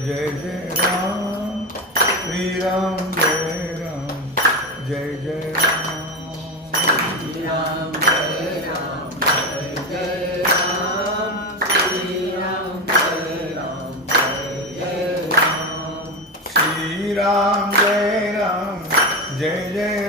जय जय राम श्रीराम जय राम जय जय राम श्री राम जय राम जय जय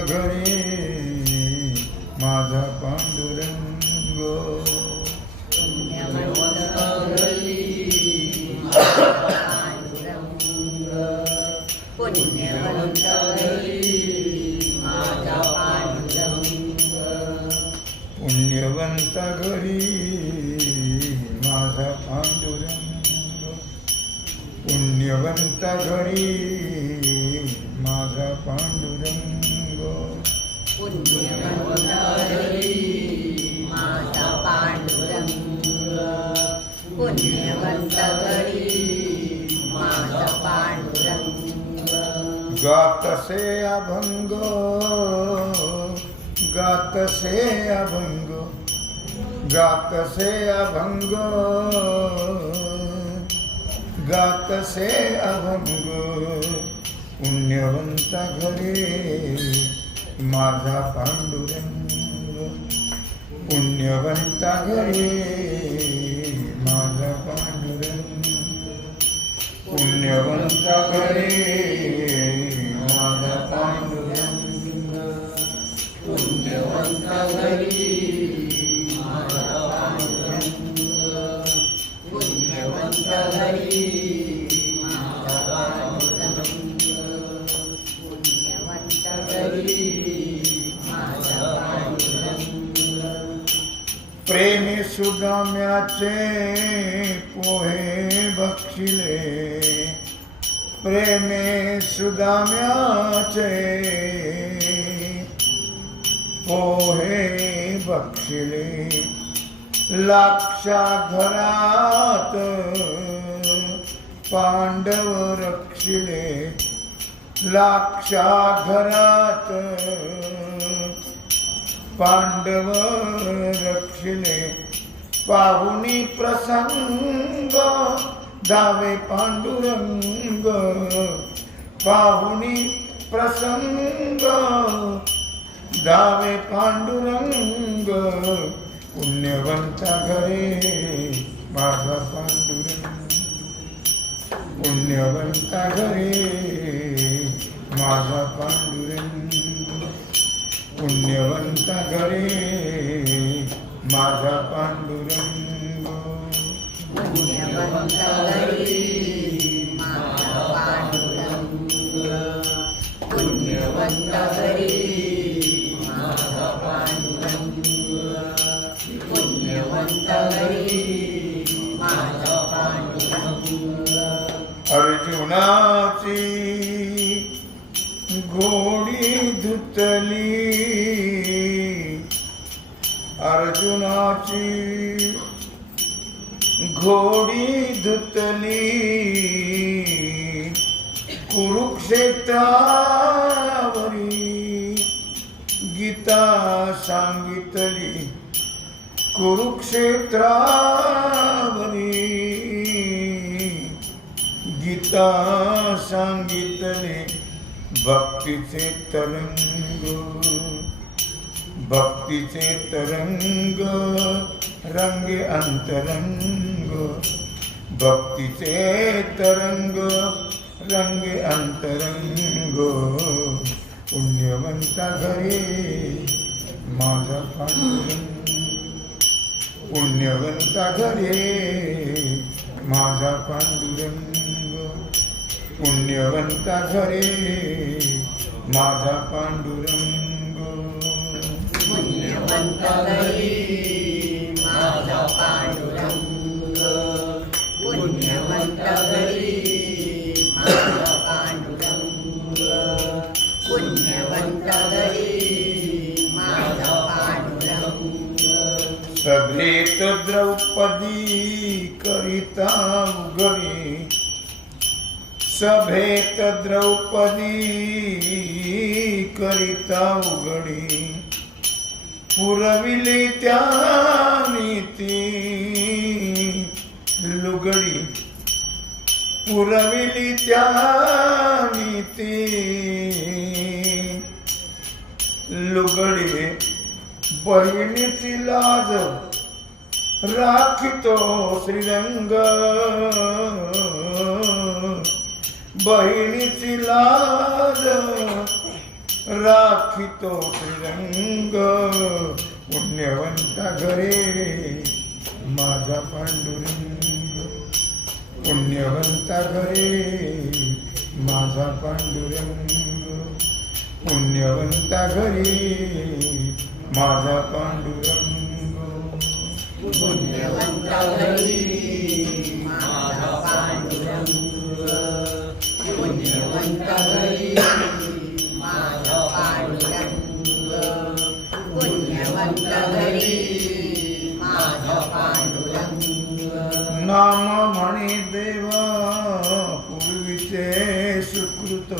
पुण्यवंत गातसे अभंग गातसे अभंग गातसे अभंग गातसे अभंग। पुण्यवंत घरी माझा पांडुरंग। पुण्यवंत घरी सुगम्याचे पोहे बक्षिले प्रेमे सुदाम्याचे पोहे बक्षिले लाक्षा घरात पांडव रक्षिले. लाक्षा घरात पांडव रक्षिले. पाहुणी प्रसंग दावे पांडुरंग। पाहुणी प्रसंग दावे पांडुरंग। पुण्यवंता घरे माझा पांडुरंग। पुण्यवंता घरे घोडी धुतली. कुरुक्षेत्रावरी गीता सांगितली. कुरुक्षेत्रावरी गीता सांगितले. भक्तीचे तरंग भक्तीचे तरंग रंगे अंतरंग. भक्तीचे तरंग रंगे अंतरंग. पुण्यवंता घरी माझा पांडुरंग पुण्यवंता घरे माझा पांडुरंग. पुण्यवंता घरे माझा पांडुरंग. पुण्यवंता घरी द्रौपदी करिता उगणी सभेत द्रौपदी करिता उघडी पुरविली त्या नीती लुगडी। पुरविली त्या नीती लुगडी। बहिणीची लाज राखितो श्रीरंग. बहिणीची लाज राखितो श्रीरंग. पुण्यवंता घरे माझा पांडुरंग. पुण्यवंता घरे माझा पांडुरंग. पुण्यवंता घरी माझा पांडुरंग. नाम म्हणे देवा पूर्वीचे सुकृत.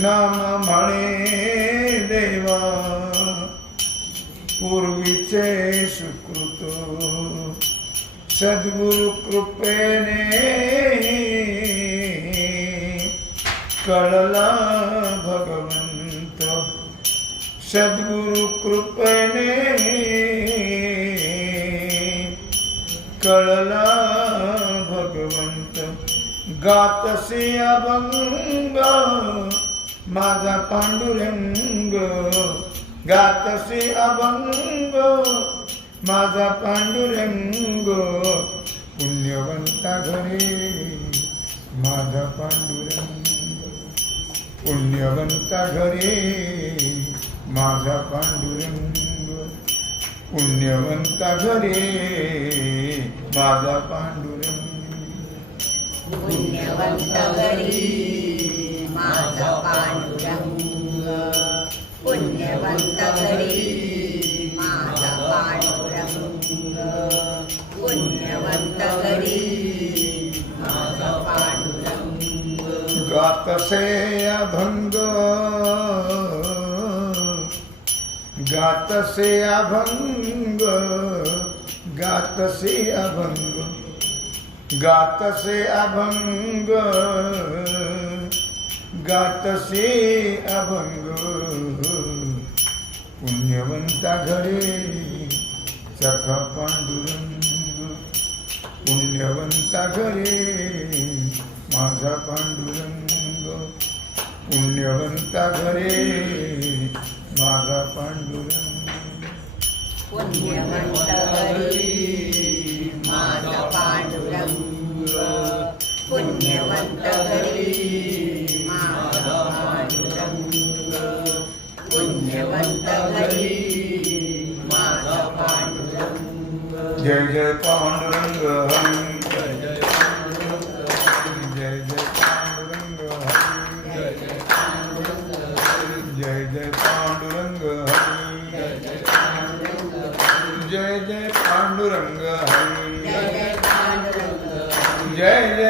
नाम म्हणे देवा पूर्वीचे सुकृत. सद्गुरु कृपेने कळला भगवंत. सद्गुरु कृपेने कळला भगवंत. गातसे अभंग माझा पांडुरंग. गातसे अभंग माझा पांडुरंग पुण्यवंता घरे माझा पांडुरंग. पुण्यवंता घरे माझा पांडुरंग. पुण्यवंता घरे माझा पांडुरंग. पुण्यवंत घरी माझा पुण्यवंत घरी माझा पांडुरंग माझा पांडुरंग गातसे अभंग गातसे अभंग गातसे अभंग गातसे अभंग गातसे अभंग। पुण्यवंता घरे सखा पांडुरंग। पुण्यवंता घरे माझा पांडुरंग। पुण्यवंता घरे माझा पांडुरंग। पुण्यवंत घरी माझा पांडुरंग। पुण्यवंत घरी जय जय पांडुरंग हरी जय जय पांडुरंग जय जय पांडुरंग हरी जय जय पांडुरंग हरी। जय जय पांडुरंग हरी। जय जय